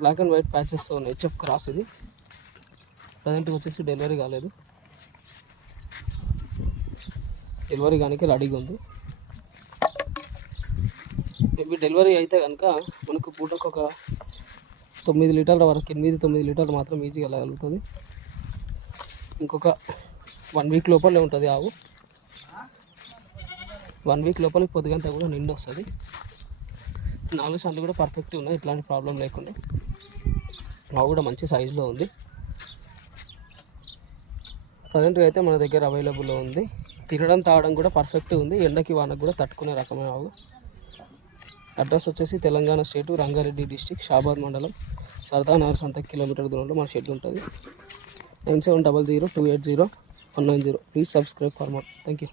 Black and white ప్యాచెస్తో ఉన్న HF cross ఇది. ప్రజెంట్గా వచ్చేసి డెలివరీ కాలేదు, డెలివరీ కానీ రెడీగా ఉంది. మేబీ డెలివరీ అయితే కనుక మనకు పూటకు ఒక 9 లీటర్ల వరకు, 8-9 లీటర్లు మాత్రం ఈజీగా వెళ్ళగలుగుతుంది. ఇంకొక 1 వీక్ లోపలే ఉంటుంది ఆవు. 1 వీక్ లోపలికి పొద్దుగంతా కూడా నిండి వస్తుంది. 4 సందులు కూడా పర్ఫెక్ట్గా ఉన్నాయి, ఎట్లాంటి ప్రాబ్లం లేకుండా. ఆవు కూడా మంచి సైజులో ఉంది. ప్రజెంట్గా అయితే మన దగ్గర అవైలబుల్లో ఉంది. తినడం తాగడం కూడా పర్ఫెక్ట్గా ఉంది. ఎండకి వానకు కూడా తట్టుకునే రకమైన ఆవు. అడ్రస్ వచ్చేసి తెలంగాణ స్టేటు, రంగారెడ్డి డిస్టిక్, షాబాద్ మండలం, సర్దానగర్ సంత కిలోమీటర్ దూరంలో మన షెడ్ ఉంటుంది. 9700280190. Please subscribe for more. Thank you.